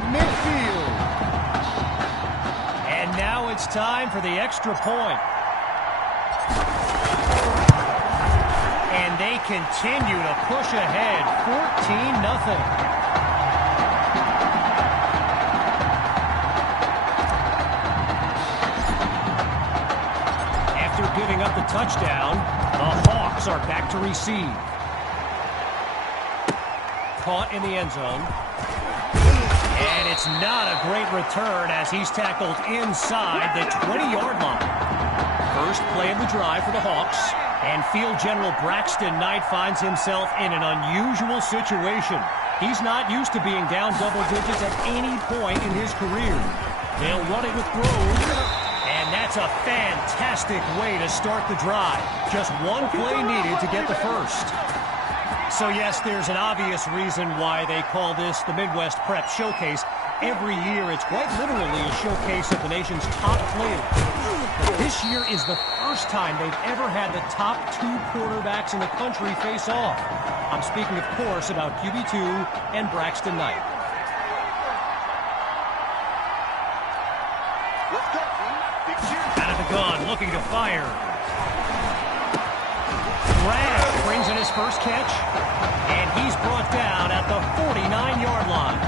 Midfield. And now it's time for the extra point. And they continue to push ahead, 14-0. Giving up the touchdown, the Hawks are back to receive. Caught in the end zone. And it's not a great return as he's tackled inside the 20-yard line. First play of the drive for the Hawks. And field general Braxton Knight finds himself in an unusual situation. He's not used to being down double digits at any point in his career. They'll run it with Grove. And that's a fantastic way to start the drive. Just one play needed to get the first. So yes, there's an obvious reason why they call this the Midwest Prep Showcase. Every year, it's quite literally a showcase of the nation's top players. But this year is the first time they've ever had the top two quarterbacks in the country face off. I'm speaking, of course, about QB2 and Braxton Knight. Out of the gun, looking to fire. Brad brings in his first catch, and he's brought down at the 49-yard line.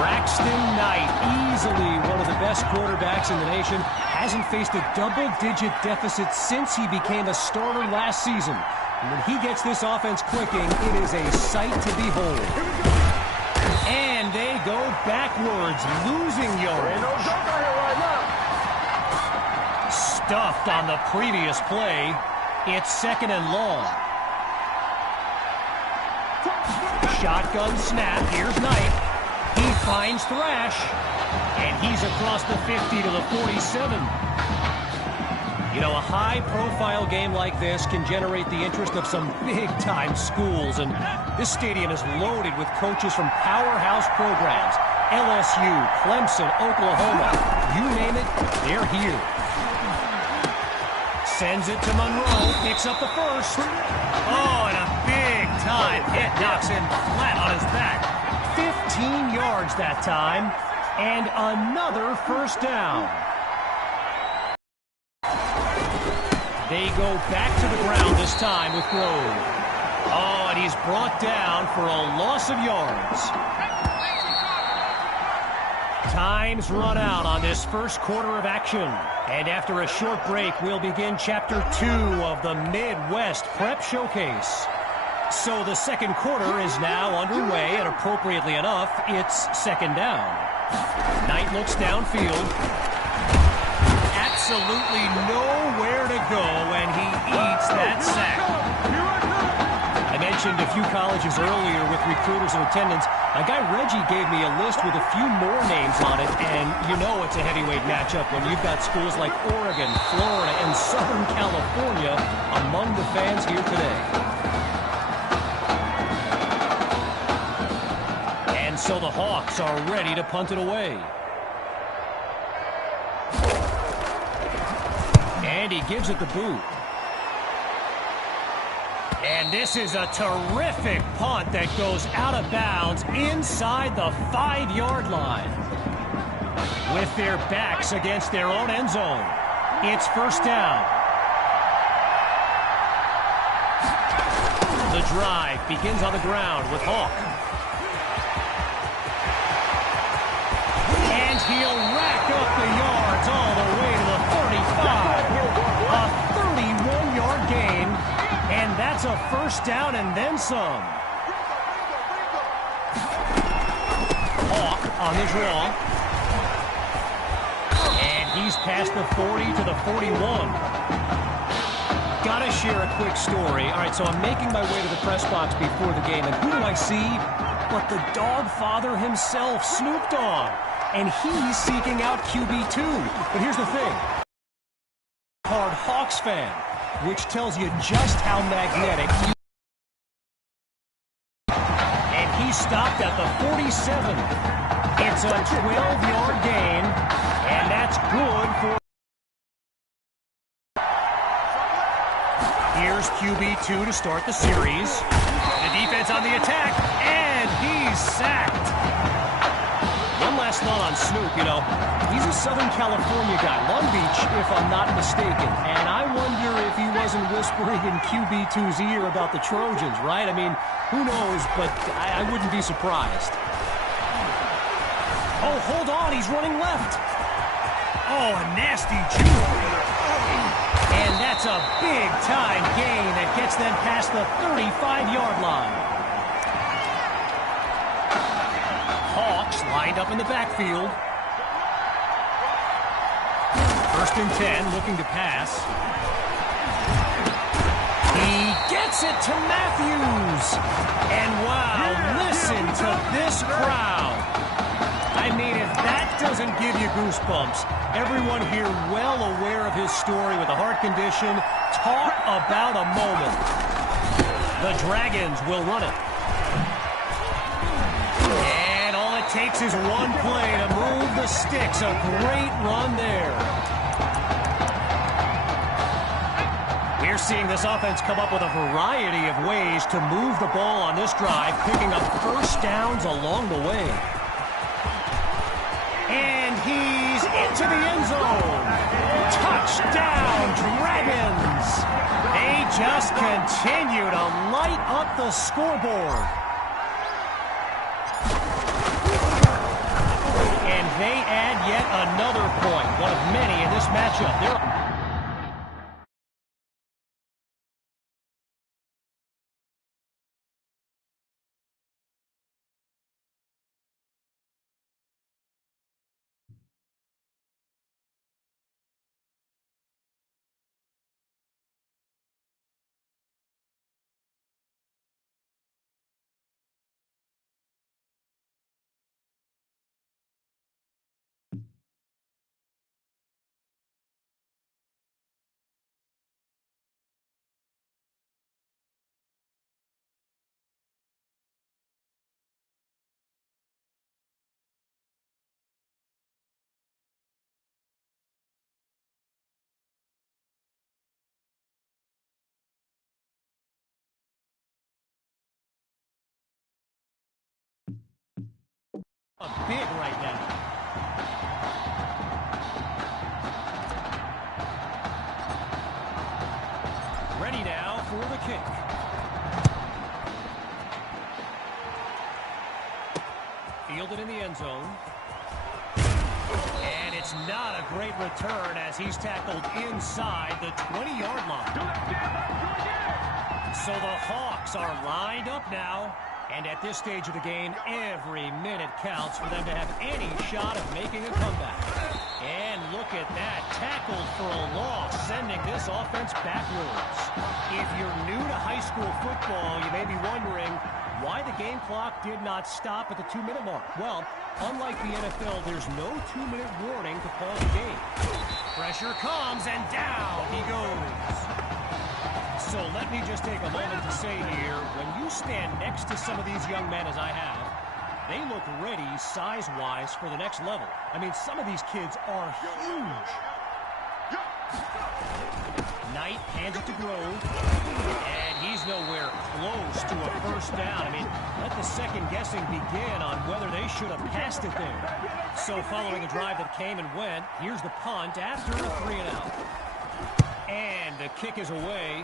Braxton Knight, easily one of the best quarterbacks in the nation, hasn't faced a double-digit deficit since he became a starter last season. And when he gets this offense clicking, it is a sight to behold. And they go backwards, losing yardage. Stuffed on the previous play. It's second and long. Shotgun snap. Here's Knight. He finds Thrash. And he's across the 50 to the 47. You know, a high-profile game like this can generate the interest of some big-time schools. And this stadium is loaded with coaches from powerhouse programs. LSU, Clemson, Oklahoma. You name it, they're here. Sends it to Monroe, picks up the first. Oh, and a big-time hit knocks him flat on his back. 15 yards that time, and another first down. They go back to the ground this time with Grove. Oh, and he's brought down for a loss of yards. Time's run out on this first quarter of action. And after a short break, we'll begin Chapter 2 of the Midwest Prep Showcase. So the second quarter is now underway, and appropriately enough, it's second down. Knight looks downfield. Absolutely nowhere to go, and he eats that sack. I mentioned a few colleges earlier with recruiters in attendance. My guy Reggie gave me a list with a few more names on it, and you know it's a heavyweight matchup when you've got schools like Oregon, Florida, and Southern California among the fans here today. And so the Hawks are ready to punt it away. And he gives it the boot. And this is a terrific punt that goes out of bounds inside the 5-yard line. With their backs against their own end zone, it's first down. The drive begins on the ground with Hawk. And he'll rack up the yards all the way to the 35. A 31-yard gain. And that's a first down and then some. Hawk on the draw. And he's past the 40 to the 41. Gotta share a quick story. All right, so I'm making my way to the press box before the game, and who do I see but the dog father himself, Snoop Dogg. And he's seeking out QB2. But here's the thing. Hard Hawks fan, which tells you just how magnetic he is. And he stopped at the 47. It's a 12-yard gain, and that's good for... Here's QB2 to start the series. The defense on the attack, and he's sacked. last thought on Snoop, you know, he's a Southern California guy, Long Beach, if I'm not mistaken. And I wonder if he wasn't whispering in QB2's ear about the Trojans, right? I mean, who knows, but I wouldn't be surprised. Oh, hold on, he's running left. Oh, a nasty juke. And that's a big-time gain that gets them past the 35-yard line. Hawks lined up in the backfield. First and 10, looking to pass. He gets it to Matthews. And wow, listen to this crowd. I mean, if that doesn't give you goosebumps, everyone here well aware of his story with a heart condition. Talk about a moment. The Dragons will run it. And all it takes is one play to move the sticks. A great run there. We're seeing this offense come up with a variety of ways to move the ball on this drive, picking up first downs along the way. And he's into the end zone. Touchdown, Dragons. They just continue to light up the scoreboard. And they add yet another point, one of many in this matchup. Big right now. Ready now for the kick. Fielded in the end zone. And it's not a great return as he's tackled inside the 20-yard line. So the Hawks are lined up now. And at this stage of the game, every minute counts for them to have any shot of making a comeback. And look at that, tackled for a loss, sending this offense backwards. If you're new to high school football, you may be wondering why the game clock did not stop at the 2-minute mark. Well, unlike the NFL, there's no 2-minute warning to pause the game. Pressure comes, and down he goes. So let me just take a moment to say here, when you stand next to some of these young men as I have, they look ready size-wise for the next level. I mean, some of these kids are huge. Knight hands it to Grove, and he's nowhere close to a first down. I mean, let the second guessing begin on whether they should have passed it there. So following a drive that came and went, here's the punt after a 3-and-out. And the kick is away.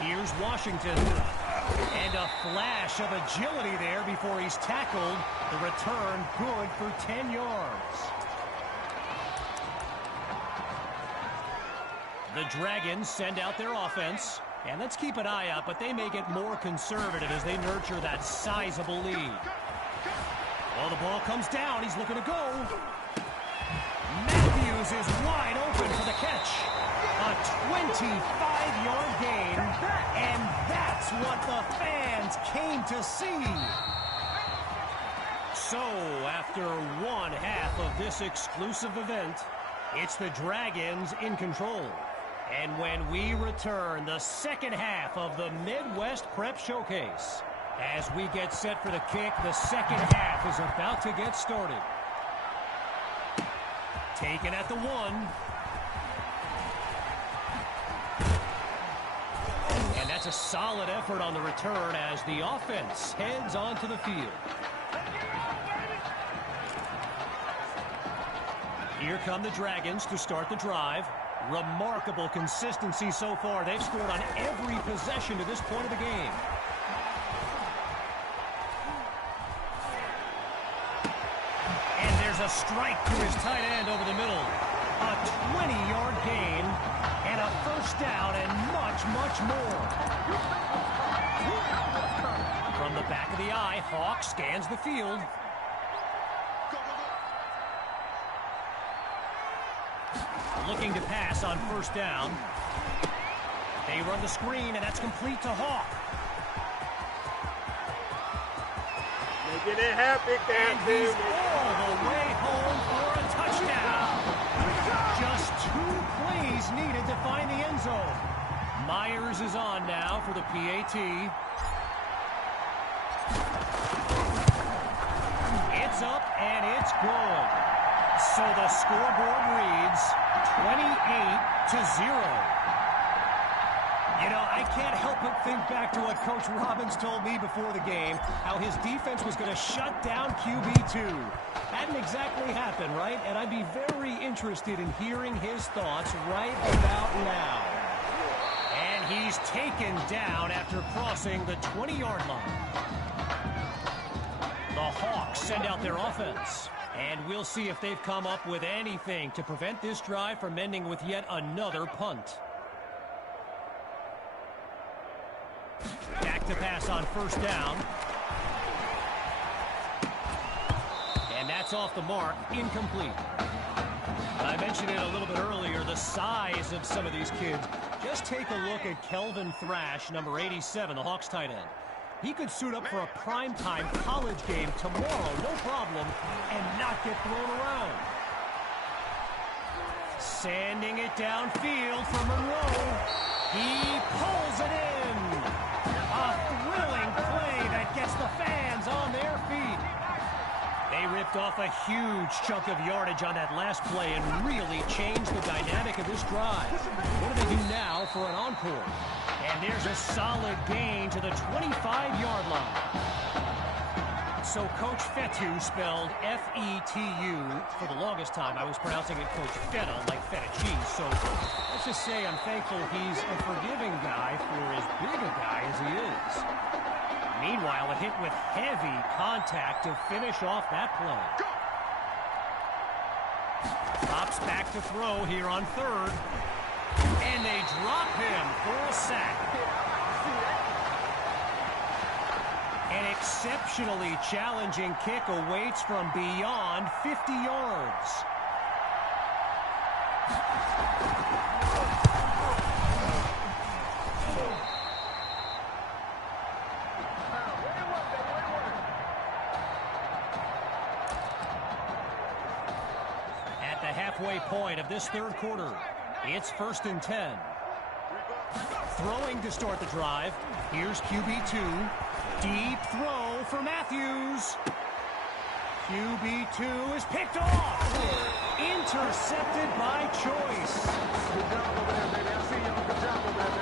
Here's Washington. And a flash of agility there before he's tackled. The return good for 10 yards. The Dragons send out their offense. And let's keep an eye out, but they may get more conservative as they nurture that sizable lead. Well, the ball comes down. He's looking to go. Matthews is wide open for the catch. A 25-yard gain, and that's what the fans came to see. So, after one half of this exclusive event, it's the Dragons in control. And when we return, the second half of the Midwest Prep Showcase. As we get set for the kick, the second half is about to get started. Taken at the 1. And that's a solid effort on the return as the offense heads onto the field. Here come the Dragons to start the drive. Remarkable consistency so far. They've scored on every possession to this point of the game. And there's a strike to his tight end over the middle. A 20-yard gain and a first down and much, much more. From the back of the eye, Hawk scans the field. Looking to pass on first down. They run the screen, and that's complete to Hawk. Making it happen, Captain. He's all the way home for a touchdown. Just 2 plays needed to find the end zone. Myers is on now for the PAT. It's up, and it's good. So the scoreboard reads 28-0. You know, I can't help but think back to what Coach Robbins told me before the game, how his defense was going to shut down QB2. Hadn't exactly happened, right? And I'd be very interested in hearing his thoughts right about now. And he's taken down after crossing the 20-yard line. The Hawks send out their offense. And we'll see if they've come up with anything to prevent this drive from ending with yet another punt. Back to pass on first down. And that's off the mark, incomplete. I mentioned it a little bit earlier, the size of some of these kids. Just take a look at Kelvin Thrash, number 87, the Hawks tight end. He could suit up for a primetime college game tomorrow, no problem, and not get thrown around. Sending it downfield for Monroe. He pulls it in. A thrilling play that gets the fans on their feet. They ripped off a huge chunk of yardage on that last play and really changed the dynamic of this drive. What do they do now for an encore? And there's a solid gain to the 25-yard line. So Coach Fetu, spelled F-E-T-U, for the longest time I was pronouncing it Coach Feta, like feta cheese. So let's just say I'm thankful he's a forgiving guy for as big a guy as he is. Meanwhile, it hit with heavy contact to finish off that play. Pops back to throw here on third. And they drop him for a sack. An exceptionally challenging kick awaits from beyond 50 yards. At the halfway point of this third quarter, it's 1st and 10. Throwing to start the drive. Here's QB2. Deep throw for Matthews. QB2 is picked off. Intercepted by choice. Good job over there, baby. I see y'all. Good job over there,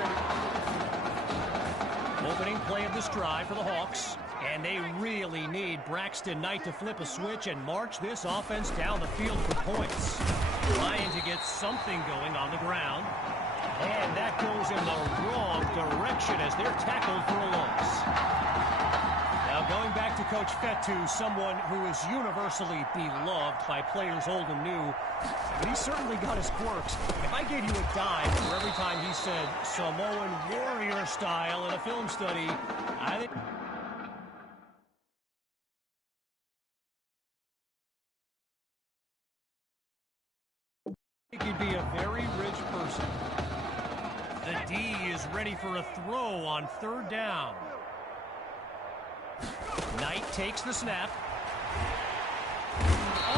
baby. Opening play of this drive for the Hawks. And they really need Braxton Knight to flip a switch and march this offense down the field for points. Trying to get something going on the ground. And that goes in the wrong direction as they're tackled for a loss. Now going back to Coach Fetu, someone who is universally beloved by players old and new, but he certainly got his quirks. If I gave you a dime for every time he said Samoan warrior style in a film study, I think you'd be a very rich person. The D is ready for a throw on third down. Knight takes the snap.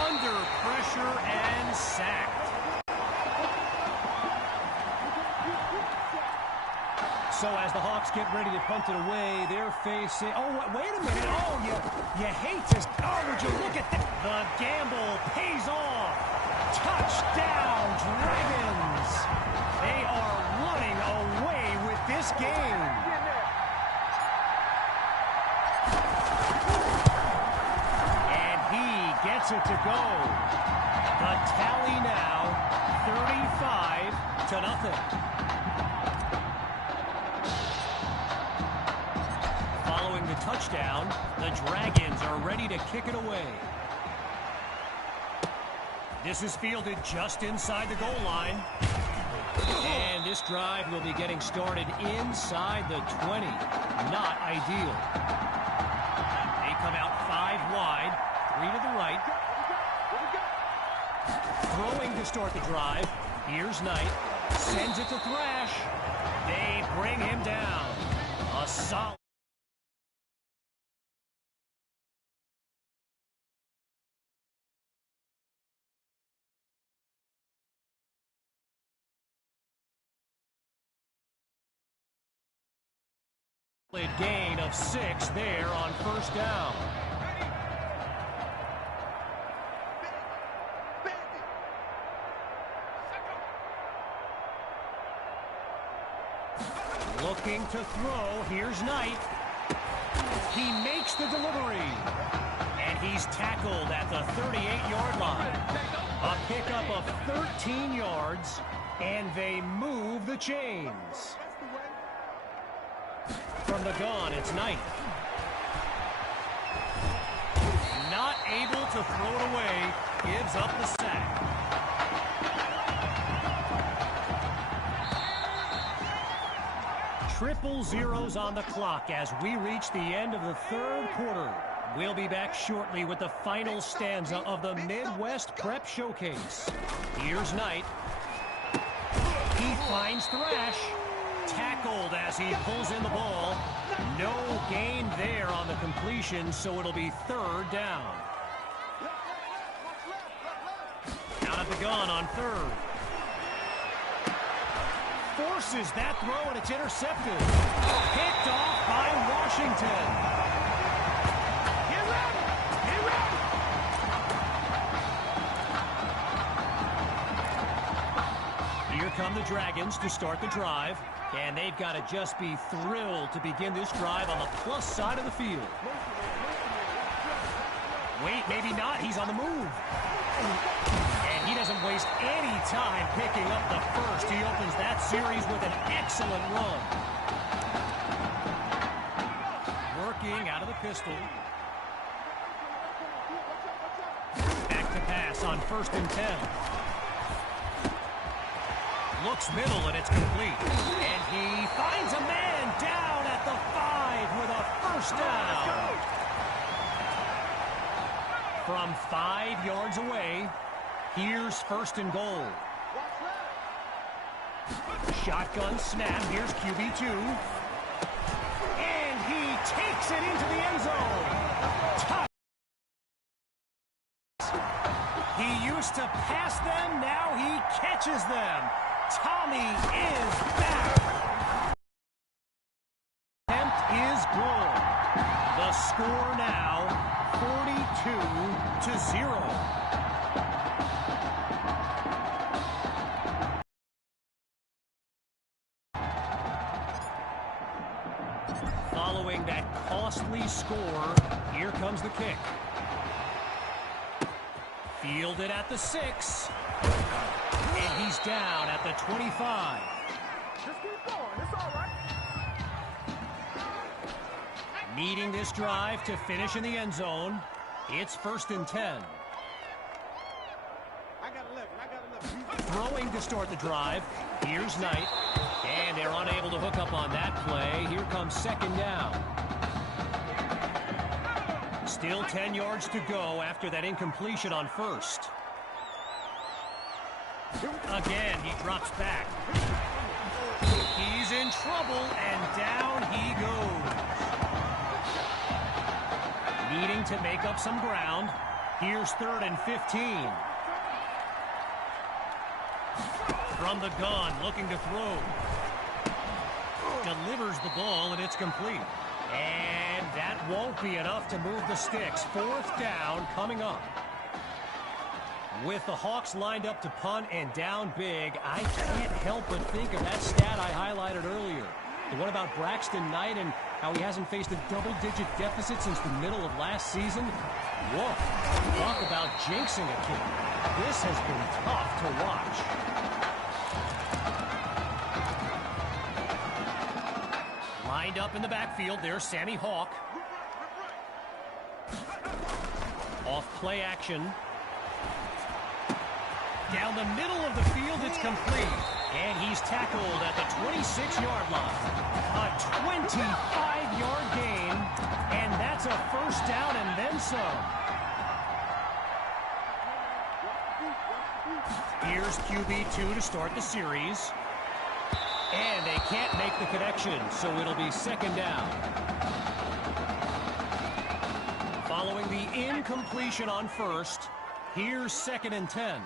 Under pressure and sacked. So as the Hawks get ready to punt it away, they're facing... Oh, wait a minute. Oh, you hate this. Oh, would you look at that? The gamble pays off. Touchdown, Dragons. They are running away with this game. And he gets it to go. The tally now, 35-0. Following the touchdown, the Dragons are ready to kick it away. This is fielded just inside the goal line. And this drive will be getting started inside the 20. Not ideal. They come out 5 wide, 3 to the right. Throwing to start the drive. Here's Knight. Sends it to Thrash. They bring him down. A solid. Gain of 6 there on first down. Looking to throw. Here's Knight. He makes the delivery. And he's tackled at the 38-yard line. A pickup of 13 yards, and they move the chains. From the gun, it's Knight. Not able to throw it away. Gives up the sack. Triple zeros on the clock as we reach the end of the third quarter. We'll be back shortly with the final stanza of the Midwest Prep Showcase. Here's Knight. He finds Thrash. Tackled as he pulls in the ball. No gain there on the completion, so it'll be third down. Out of the gun on third. Forces that throw, and it's intercepted. Picked off by Washington. Get ready! Get ready! Here come the Dragons to start the drive. And they've got to just be thrilled to begin this drive on the plus side of the field. Wait, maybe not. He's on the move. And he doesn't waste any time picking up the first. He opens that series with an excellent run. Working out of the pistol. Back to pass on 1st and 10. Looks middle, and it's complete. And he finds a man down at the 5 with a first down. From 5 yards away, here's 1st and goal. Shotgun snap. Here's QB2. And he takes it into the end zone. He used to pass them, now he catches them. Tommy is back. Attempt is good. The score now 42-0. Following that costly score, here comes the kick. Fielded at the 6. And he's down at the 25. Just keep going. It's all right. Needing this drive to finish in the end zone. It's 1st and 10. I got 11. Throwing to start the drive. Here's Knight. And they're unable to hook up on that play. Here comes 2nd down. Still 10 yards to go after that incompletion on 1st. Again, he drops back. He's in trouble, and down he goes. Needing to make up some ground. Here's 3rd and 15. From the gun, looking to throw. Delivers the ball, and it's complete. And that won't be enough to move the sticks. 4th down coming up. With the Hawks lined up to punt and down big, I can't help but think of that stat I highlighted earlier. The one about Braxton Knight, and How he hasn't faced a double-digit deficit since the middle of last season. Whoa, talk about jinxing a kid. This has been tough to watch. Lined up in the backfield, there's Sammy Hawk. Off play action. Down the middle of the field, it's complete. And he's tackled at the 26-yard line. A 25-yard gain, and that's a first down and then some. Here's QB2 to start the series. And they can't make the connection, so it'll be second down. Following the incompletion on first, here's 2nd and 10.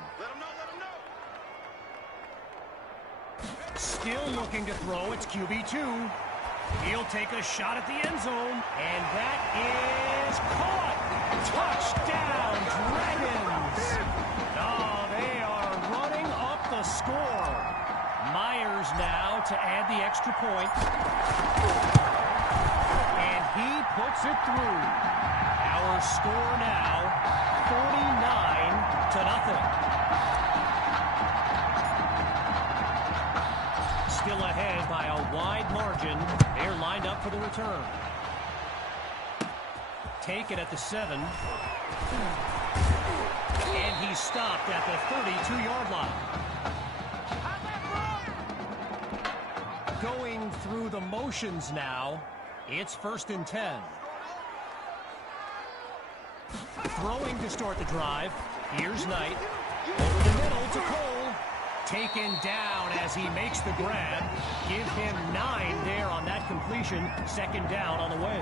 Still looking to throw, it's QB2. He'll take a shot at the end zone, and that is caught. Touchdown, Dragons! Oh, they are running up the score. Myers now to add the extra point. And he puts it through. Our score now, 49-0. Still ahead by a wide margin. They're lined up for the return. Taken at the 7. And he's stopped at the 32-yard line. Going through the motions now. It's 1st and 10. Throwing to start the drive. Here's Knight. Over the middle to Cole. Taken down as he makes the grab. Give him 9 there on that completion. 2nd down on the way.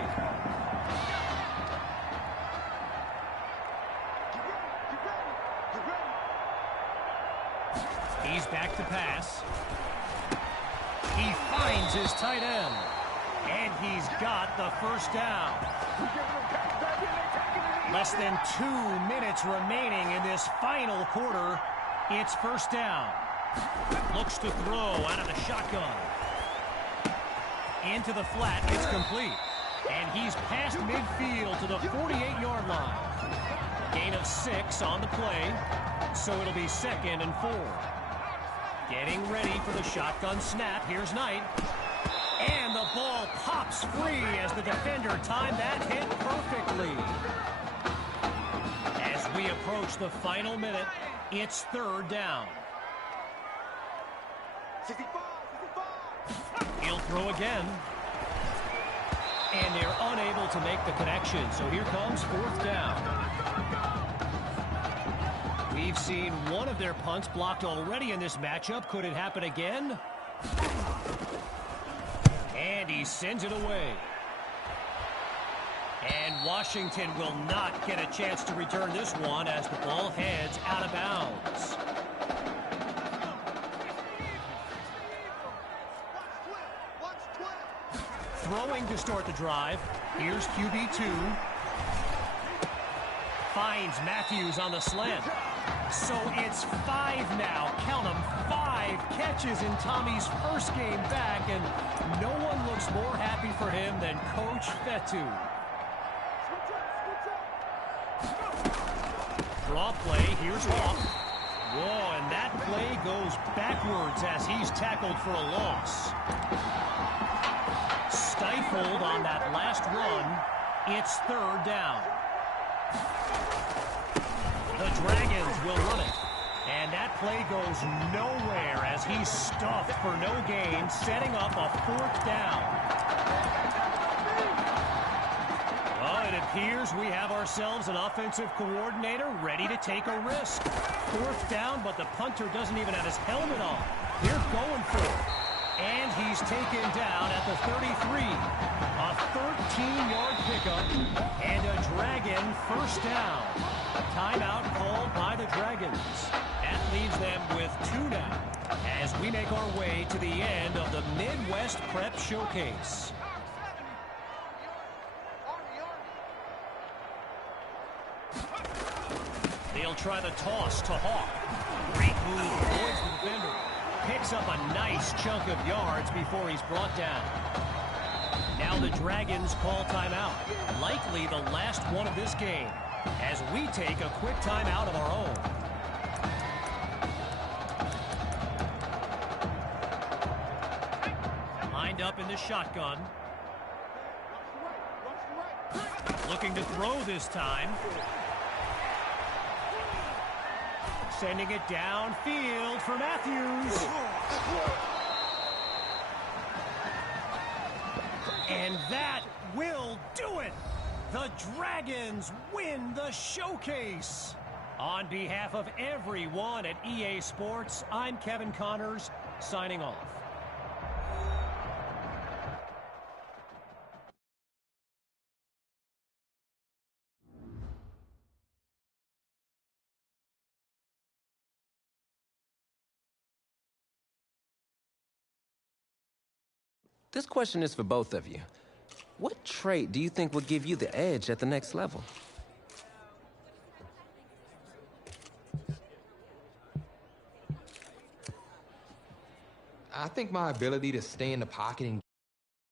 He's back to pass. He finds his tight end. And he's got the first down. Less than 2 minutes remaining in this final quarter. It's 1st down. Looks to throw out of the shotgun. Into the flat, it's complete. And he's past midfield to the 48-yard line. Gain of 6 on the play, so it'll be 2nd and 4. Getting ready for the shotgun snap. Here's Knight. And the ball pops free as the defender timed that hit perfectly. As we approach the final minute, it's 3rd down. He'll throw again. And they're unable to make the connection, so here comes 4th down. We've seen one of their punts blocked already in this matchup. Could it happen again? And he sends it away. And Washington will not get a chance to return this one as the ball heads out of bounds. Throwing to start the drive. Here's QB2. Finds Matthews on the slant. So it's 5 now. Count them, 5 catches in Tommy's first game back, and no one looks more happy for him than Coach Fetu. Draw play. Here's Hawk. Whoa, and that play goes backwards as he's tackled for a loss. Stifled on that last run. It's 3rd down. The Dragons will run it. And that play goes nowhere as he's stuffed for no gain, setting up a 4th down. Well, it appears we have ourselves an offensive coordinator ready to take a risk. 4th down, but the punter doesn't even have his helmet on. They're going for it. And he's taken down at the 33. A 13-yard pickup and a Dragon 1st down. Timeout called by the Dragons. That leaves them with 2 now as we make our way to the end of the Midwest Prep Showcase. They'll try the toss to Hawk. Great move, avoids the defender. Picks up a nice chunk of yards before he's brought down. Now the Dragons call timeout. Likely the last one of this game, as we take a quick timeout of our own. Lined up in the shotgun. Looking to throw this time. Sending it downfield for Matthews. And that will do it. The Dragons win the showcase. On behalf of everyone at EA Sports, I'm Kevin Connors, signing off. This question is for both of you. What trait do you think will give you the edge at the next level? I think my ability to stay in the pocket and